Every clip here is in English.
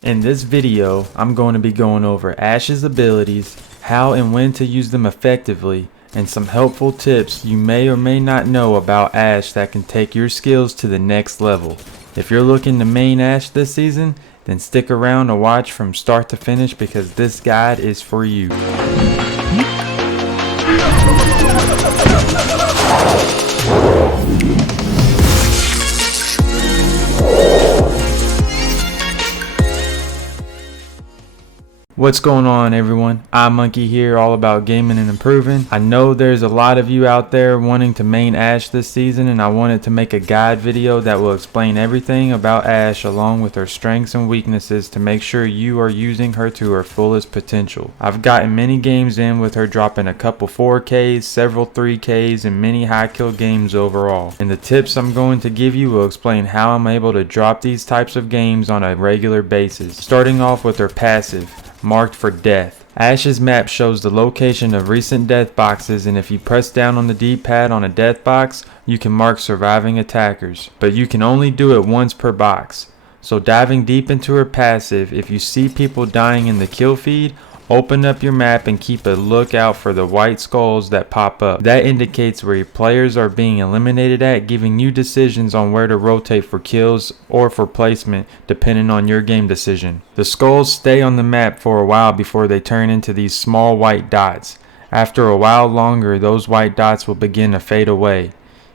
In this video, I'm going to be going over Ash's abilities, how and when to use them effectively, and some helpful tips you may or may not know about Ash that can take your skills to the next level. If you're looking to main Ash this season, then stick around to watch from start to finish because this guide is for you. What's going on, everyone? I'm Monkey here, all about gaming and improving. I know there's a lot of you out there wanting to main Ash this season, and I wanted to make a guide video that will explain everything about Ash along with her strengths and weaknesses to make sure you are using her to her fullest potential. I've gotten many games in with her dropping a couple 4Ks, several 3Ks, and many high kill games overall. And the tips I'm going to give you will explain how I'm able to drop these types of games on a regular basis. Starting off with her passive, marked for death. Ash's map shows the location of recent death boxes, and if you press down on the D-pad on a death box, you can mark surviving attackers. But you can only do it once per box. So diving deep into her passive, if you see people dying in the kill feed, open up your map and keep a lookout for the white skulls that pop up. That indicates where your players are being eliminated at, giving you decisions on where to rotate for kills or for placement depending on your game decision. The skulls stay on the map for a while before they turn into these small white dots. After a while longer, those white dots will begin to fade away.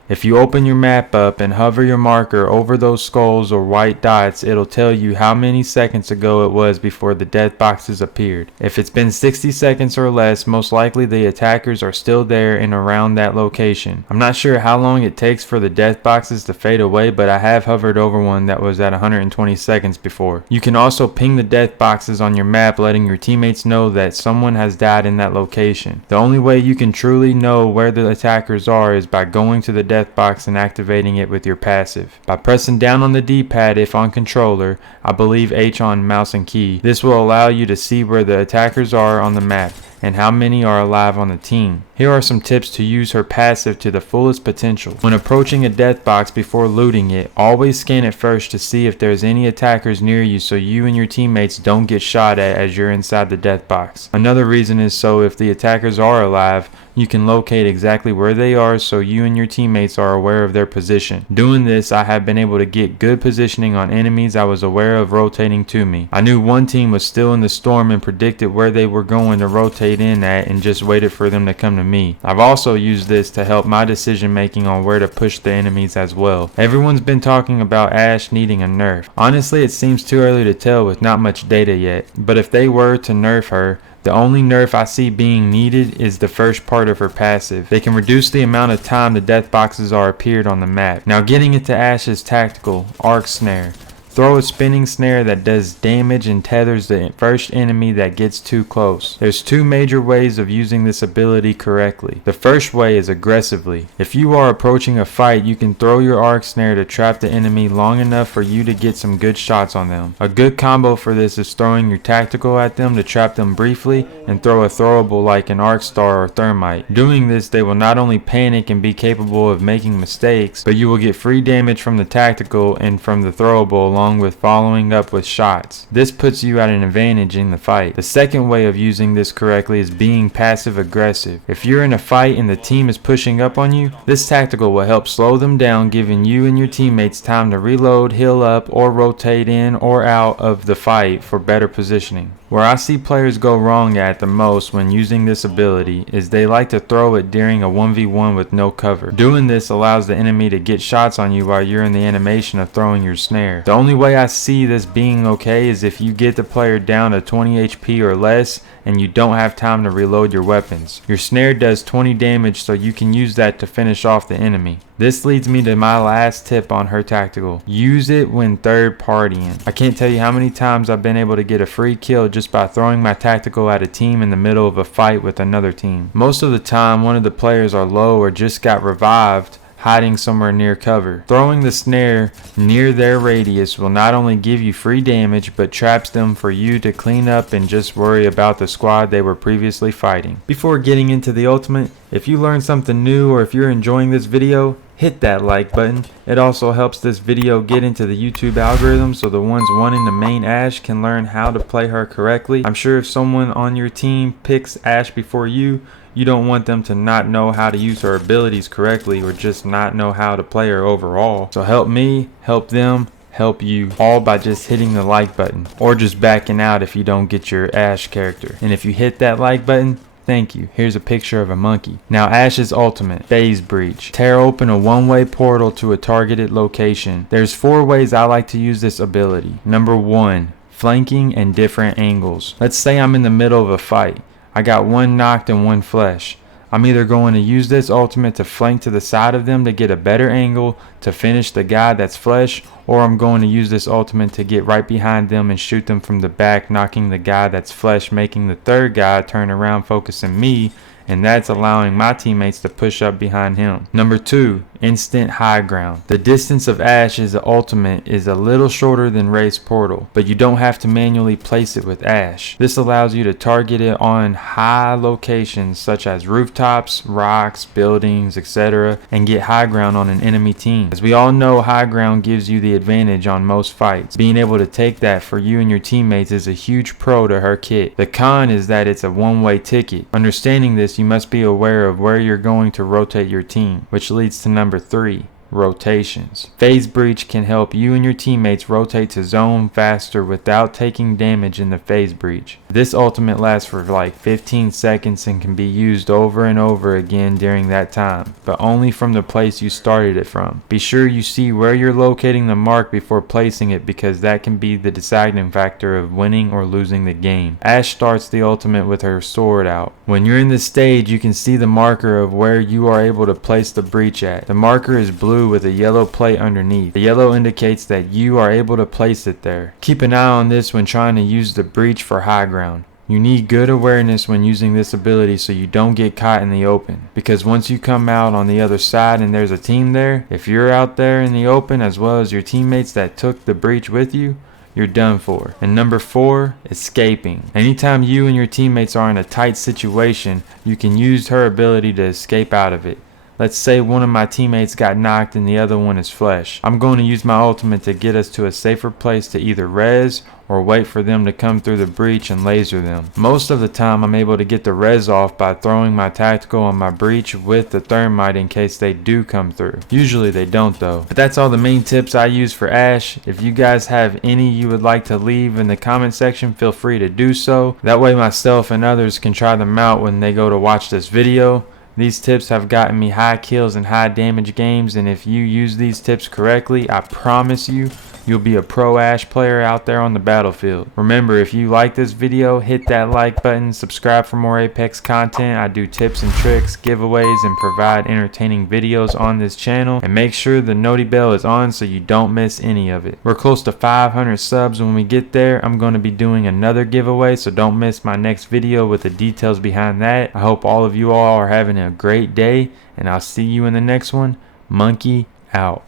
If you open your map up and hover your marker over those skulls or white dots, it'll tell you how many seconds ago it was before the death boxes appeared. If it's been 60 seconds or less, most likely the attackers are still there and around that location. I'm not sure how long it takes for the death boxes to fade away, but I have hovered over one that was at 120 seconds before. You can also ping the death boxes on your map, letting your teammates know that someone has died in that location. The only way you can truly know where the attackers are is by going to the death box and activating it with your passive. By pressing down on the D-pad if on controller, I believe H on mouse and key, this will allow you to see where the attackers are on the map and how many are alive on the team. Here are some tips to use her passive to the fullest potential. When approaching a death box before looting it, always scan it first to see if there's any attackers near you so you and your teammates don't get shot at as you're inside the death box. Another reason is so if the attackers are alive, you can locate exactly where they are so you and your teammates are aware of their position. Doing this, I have been able to get good positioning on enemies I was aware of rotating to me. I knew one team was still in the storm and predicted where they were going to rotate in at and just waited for them to come to me. I've also used this to help my decision making on where to push the enemies as well. Everyone's been talking about Ash needing a nerf. Honestly, it seems too early to tell with not much data yet, but if they were to nerf her, the only nerf I see being needed is the first part of her passive. They can reduce the amount of time the death boxes are appeared on the map. Now getting into Ash's tactical, arc snare. Throw a spinning snare that does damage and tethers the first enemy that gets too close. There's two major ways of using this ability correctly. The first way is aggressively. If you are approaching a fight, you can throw your arc snare to trap the enemy long enough for you to get some good shots on them. A good combo for this is throwing your tactical at them to trap them briefly and throw a throwable like an arc star or thermite. Doing this, they will not only panic and be capable of making mistakes, but you will get free damage from the tactical and from the throwable along with following up with shots. This puts you at an advantage in the fight. The second way of using this correctly is being passive aggressive. If you're in a fight and the team is pushing up on you, this tactical will help slow them down, giving you and your teammates time to reload, heal up, or rotate in or out of the fight for better positioning. Where I see players go wrong at the most when using this ability is they like to throw it during a 1v1 with no cover. Doing this allows the enemy to get shots on you while you're in the animation of throwing your snare. The only way I see this being okay is if you get the player down to 20 HP or less and you don't have time to reload your weapons. Your snare does 20 damage, so you can use that to finish off the enemy. This leads me to my last tip on her tactical. Use it when third partying. I can't tell you how many times I've been able to get a free kill just by throwing my tactical at a team in the middle of a fight with another team. Most of the time, one of the players are low or just got revived, hiding somewhere near cover. Throwing the snare near their radius will not only give you free damage, but traps them for you to clean up and just worry about the squad they were previously fighting. Before getting into the ultimate, if you learned something new or if you're enjoying this video, hit that like button. It also helps this video get into the YouTube algorithm so the ones wanting to main Ash can learn how to play her correctly. I'm sure if someone on your team picks Ash before you don't want them to not know how to use her abilities correctly or just not know how to play her overall. So help me, help them, help you, all by just hitting the like button or just backing out if you don't get your Ash character. And if you hit that like button, thank you. Here's a picture of a monkey. Now Ash's ultimate, Phase Breach. Tear open a one-way portal to a targeted location. There's 4 ways I like to use this ability. Number 1, flanking and different angles. Let's say I'm in the middle of a fight. I got one knocked and one flesh. I'm either going to use this ultimate to flank to the side of them to get a better angle to finish the guy that's flesh, or I'm going to use this ultimate to get right behind them and shoot them from the back, knocking the guy that's flesh, making the third guy turn around focusing me, and that's allowing my teammates to push up behind him. Number 2, instant high ground. The distance of Ash's ultimate is a little shorter than Wraith's portal, but you don't have to manually place it with Ash. This allows you to target it on high locations such as rooftops, rocks, buildings, etc., and get high ground on an enemy team. As we all know, high ground gives you the advantage on most fights. Being able to take that for you and your teammates is a huge pro to her kit. The con is that it's a one-way ticket. Understanding this, you must be aware of where you're going to rotate your team, which leads to number 3, rotations. Phase Breach can help you and your teammates rotate to zone faster without taking damage in the phase breach. This ultimate lasts for like 15 seconds and can be used over and over again during that time, but only from the place you started it from. Be sure you see where you're locating the mark before placing it, because that can be the deciding factor of winning or losing the game. Ash starts the ultimate with her sword out. When you're in this stage, you can see the marker of where you are able to place the breach at. The marker is blue with a yellow plate underneath. The yellow indicates that you are able to place it there. Keep an eye on this when trying to use the breach for high ground. You need good awareness when using this ability so you don't get caught in the open, because once you come out on the other side and there's a team there, if you're out there in the open as well as your teammates that took the breach with you, you're done for. And number 4, escaping. Anytime you and your teammates are in a tight situation, you can use her ability to escape out of it. Let's say one of my teammates got knocked and the other one is flesh. I'm going to use my ultimate to get us to a safer place to either res or wait for them to come through the breach and laser them. Most of the time I'm able to get the res off by throwing my tactical on my breach with the thermite in case they do come through. Usually they don't though. But that's all the main tips I use for Ash. If you guys have any you would like to leave in the comment section, feel free to do so. That way myself and others can try them out when they go to watch this video. These tips have gotten me high kills and high damage games, and if you use these tips correctly, I promise you'll be a pro Ash player out there on the battlefield. Remember, if you like this video, hit that like button, subscribe for more Apex content. I do tips and tricks, giveaways, and provide entertaining videos on this channel. And make sure the noti bell is on so you don't miss any of it. We're close to 500 subs. When we get there, I'm going to be doing another giveaway, so don't miss my next video with the details behind that. I hope all of you all are having a great day, and I'll see you in the next one. Monkey out.